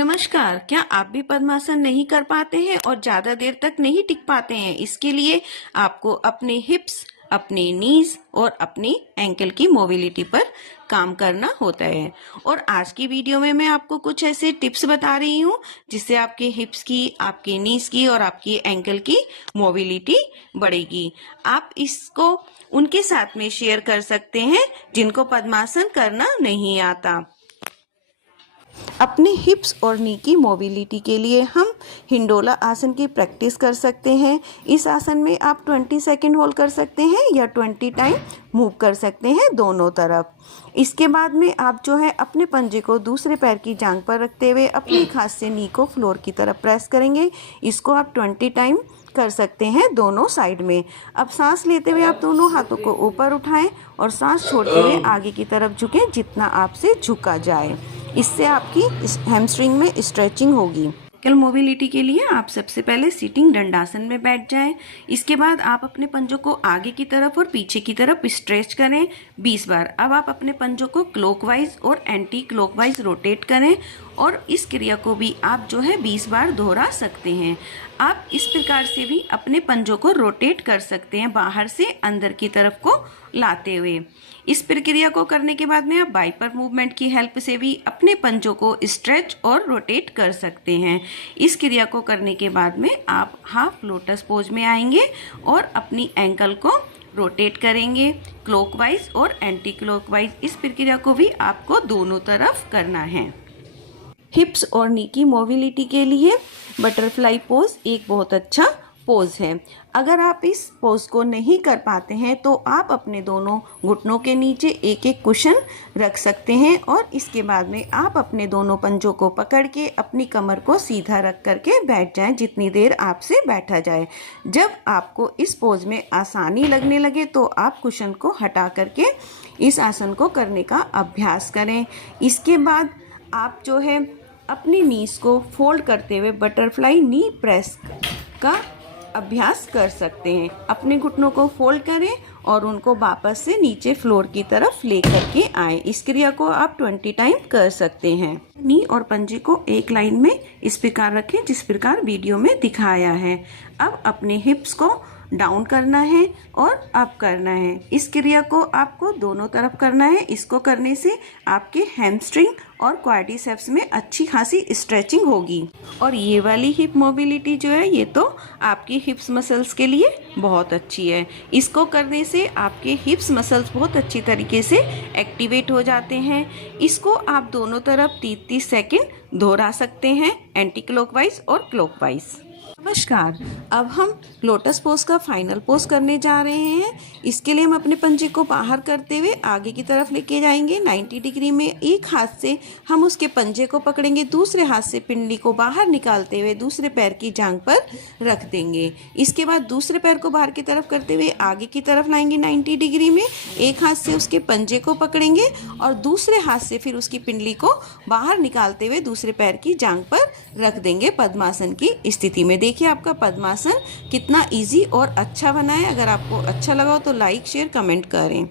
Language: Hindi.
नमस्कार। क्या आप भी पद्मासन नहीं कर पाते हैं और ज्यादा देर तक नहीं टिक पाते हैं? इसके लिए आपको अपने हिप्स, अपने नीज और अपनी एंकल की मोबिलिटी पर काम करना होता है। और आज की वीडियो में मैं आपको कुछ ऐसे टिप्स बता रही हूँ जिससे आपके हिप्स की, आपके नीज की और आपकी एंकल की मोबिलिटी बढ़ेगी। आप इसको उनके साथ में शेयर कर सकते हैं जिनको पद्मासन करना नहीं आता। अपने हिप्स और नी की मोबिलिटी के लिए हम हिंडोला आसन की प्रैक्टिस कर सकते हैं। इस आसन में आप 20 सेकंड होल्ड कर सकते हैं या 20 टाइम मूव कर सकते हैं दोनों तरफ। इसके बाद में आप जो है अपने पंजे को दूसरे पैर की जांघ पर रखते हुए अपने हाथ से नी को फ्लोर की तरफ प्रेस करेंगे। इसको आप 20 टाइम कर सकते हैं दोनों साइड में। अब सांस लेते हुए आप दोनों हाथों को ऊपर उठाएं और सांस छोड़ते हुए आगे की तरफ झुकें जितना आपसे झुका जाए। इससे आपकी हैमस्ट्रिंग में स्ट्रेचिंग होगी। कल मोबिलिटी के लिए आप सबसे पहले सीटिंग दंडासन में बैठ जाएं। इसके बाद आप अपने पंजों को आगे की तरफ और पीछे की तरफ स्ट्रेच करें 20 बार। अब आप अपने पंजों को क्लॉकवाइज और एंटी क्लॉकवाइज रोटेट करें और इस क्रिया को भी आप जो है 20 बार दोहरा सकते हैं। आप इस प्रकार से भी अपने पंजों को रोटेट कर सकते हैं बाहर से अंदर की तरफ को लाते हुए। इस प्रक्रिया को करने के बाद में आप वाइपर मूवमेंट की हेल्प से भी अपने पंजों को स्ट्रेच और रोटेट कर सकते हैं। इस क्रिया को करने के बाद में आप हाफ लोटस पोज में आएंगे और अपनी एंकल को रोटेट करेंगे क्लॉकवाइज और एंटी क्लॉकवाइज। इस प्रक्रिया को भी आपको दोनों तरफ करना है। हिप्स और नी की मोबिलिटी के लिए बटरफ्लाई पोज एक बहुत अच्छा पोज है। अगर आप इस पोज को नहीं कर पाते हैं तो आप अपने दोनों घुटनों के नीचे एक एक कुशन रख सकते हैं और इसके बाद में आप अपने दोनों पंजों को पकड़ के अपनी कमर को सीधा रख करके बैठ जाएं जितनी देर आपसे बैठा जाए। जब आपको इस पोज में आसानी लगने लगे तो आप कुशन को हटा करके इस आसन को करने का अभ्यास करें। इसके बाद आप जो है अपनी नीज को फोल्ड करते हुए बटरफ्लाई नी प्रेस का अभ्यास कर सकते हैं। अपने घुटनों को फोल्ड करें और उनको वापस से नीचे फ्लोर की तरफ लेकर के आए। इस क्रिया को आप 20 टाइम कर सकते हैं। नी और पंजे को एक लाइन में इस प्रकार रखें जिस प्रकार वीडियो में दिखाया है। अब अपने हिप्स को डाउन करना है और अप करना है। इस क्रिया को आपको दोनों तरफ करना है। इसको करने से आपके हैमस्ट्रिंग और क्वाड्रिसेप्स में अच्छी खासी स्ट्रेचिंग होगी। और ये वाली हिप मोबिलिटी जो है ये तो आपकी हिप्स मसल्स के लिए बहुत अच्छी है। इसको करने से आपके हिप्स मसल्स बहुत अच्छी तरीके से एक्टिवेट हो जाते हैं। इसको आप दोनों तरफ 30-30 सेकेंड दोहरा सकते हैं, एंटी क्लॉकवाइज और क्लॉकवाइज। नमस्कार। अब हम लोटस पोज का फाइनल पोज करने जा रहे हैं। इसके लिए हम अपने पंजे को बाहर करते हुए आगे की तरफ लेके जाएंगे 90 डिग्री में। एक हाथ से हम उसके पंजे को पकड़ेंगे, दूसरे हाथ से पिंडली को बाहर निकालते हुए दूसरे पैर की जांघ पर रख देंगे। इसके बाद दूसरे पैर को बाहर की तरफ करते हुए आगे की तरफ लाएंगे 90 डिग्री में। एक हाथ से उसके पंजे को पकड़ेंगे और दूसरे हाथ से फिर उसकी पिंडली को बाहर निकालते हुए दूसरे पैर की जांघ पर रख देंगे पद्मासन की स्थिति में। देखिए आपका पद्मासन कितना इजी और अच्छा बना है। अगर आपको अच्छा लगा हो तो लाइक, शेयर, कमेंट करें।